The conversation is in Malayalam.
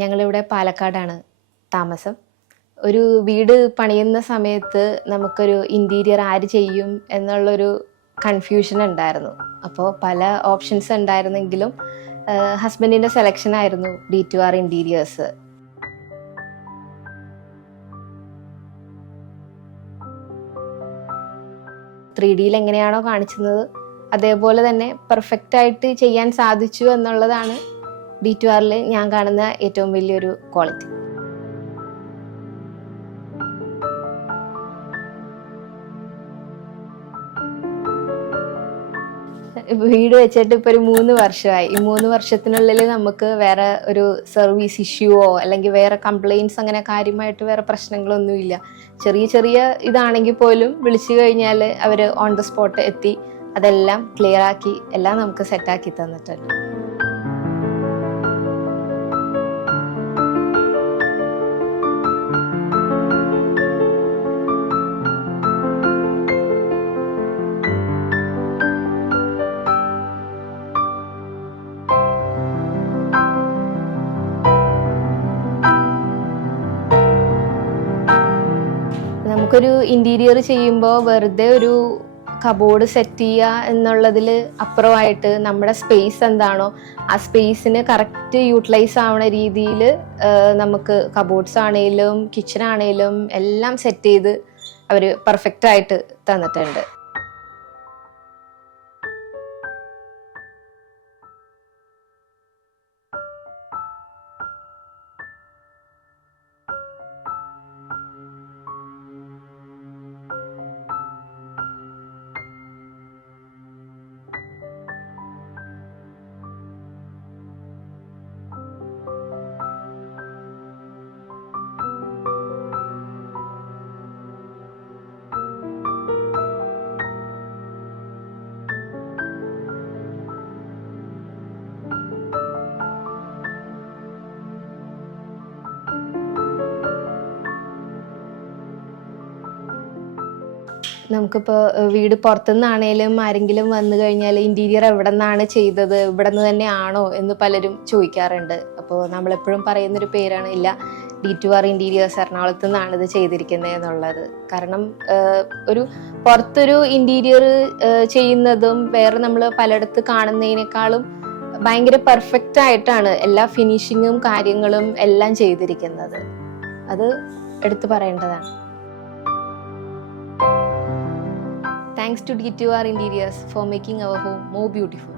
ഞങ്ങളിവിടെ പാലക്കാടാണ് താമസം. ഒരു വീട് പണിയുന്ന സമയത്ത് നമുക്കൊരു ഇൻറ്റീരിയർ ആര് ചെയ്യും എന്നുള്ളൊരു കൺഫ്യൂഷൻ ഉണ്ടായിരുന്നു. അപ്പോൾ പല ഓപ്ഷൻസ് ഉണ്ടായിരുന്നെങ്കിലും ഹസ്ബൻഡിൻ്റെ സെലക്ഷൻ ആയിരുന്നു D2R ഇൻറ്റീരിയേഴ്സ്. ത്രീ എങ്ങനെയാണോ കാണിച്ചിരുന്നത് അതേപോലെ തന്നെ പെർഫെക്റ്റ് ആയിട്ട് ചെയ്യാൻ സാധിച്ചു എന്നുള്ളതാണ് D2R ഞാൻ കാണുന്ന ഏറ്റവും വലിയൊരു ക്വാളിറ്റി. വീട് വെച്ചിട്ട് ഇപ്പോൾ ഒരു 3 വർഷമായി. ഈ 3 വർഷത്തിനുള്ളിൽ നമുക്ക് വേറെ ഒരു സർവീസ് ഇഷ്യൂവോ അല്ലെങ്കിൽ വേറെ കംപ്ലയിൻസ് അങ്ങനെ കാര്യമായിട്ട് വേറെ പ്രശ്നങ്ങളൊന്നുമില്ല. ചെറിയ ചെറിയ ഇതാണെങ്കിൽ പോലും വിളിച്ചു കഴിഞ്ഞാൽ അവർ ഓൺ ദ സ്പോട്ട് എത്തി അതെല്ലാം ക്ലിയർ ആക്കി എല്ലാം നമുക്ക് സെറ്റാക്കി തന്നിട്ടുണ്ട്. നമുക്കൊരു ഇൻറ്റീരിയർ ചെയ്യുമ്പോൾ വെറുതെ ഒരു കബോർഡ് സെറ്റ് ചെയ്യുക എന്നുള്ളതിൽ അപ്പുറമായിട്ട് നമ്മുടെ സ്പേസ് എന്താണോ ആ സ്പേസിന് കറക്റ്റ് യൂട്ടിലൈസ് ആവുന്ന രീതിയിൽ നമുക്ക് കബോർഡ്സ് ആണെങ്കിലും കിച്ചൺ ആണെങ്കിലും എല്ലാം സെറ്റ് ചെയ്ത് അവർ പെർഫെക്റ്റ് ആയിട്ട് തന്നിട്ടുണ്ട്. നമുക്കിപ്പോൾ വീട് പുറത്തുനിന്നാണേലും ആരെങ്കിലും വന്നു കഴിഞ്ഞാൽ ഇൻറ്റീരിയർ എവിടെ നിന്നാണ് ചെയ്തത്, ഇവിടെ നിന്ന് തന്നെയാണോ എന്ന് പലരും ചോദിക്കാറുണ്ട്. അപ്പോൾ നമ്മളെപ്പോഴും പറയുന്നൊരു പേരാണ് ഇല്ല, D2R ഇൻറ്റീരിയേഴ്സ് എറണാകുളത്ത് നിന്നാണ് ഇത് ചെയ്തിരിക്കുന്നത് എന്നുള്ളത്. കാരണം ഒരു പുറത്തൊരു ഇൻറ്റീരിയർ ചെയ്യുന്നതും വേറെ നമ്മൾ പലയിടത്ത് കാണുന്നതിനേക്കാളും ഭയങ്കര പെർഫെക്റ്റ് ആയിട്ടാണ് എല്ലാ ഫിനിഷിങ്ങും കാര്യങ്ങളും എല്ലാം ചെയ്തിരിക്കുന്നത്. അത് എടുത്തു പറയേണ്ടതാണ്. Thanks to D2R Interiors for making our home more beautiful.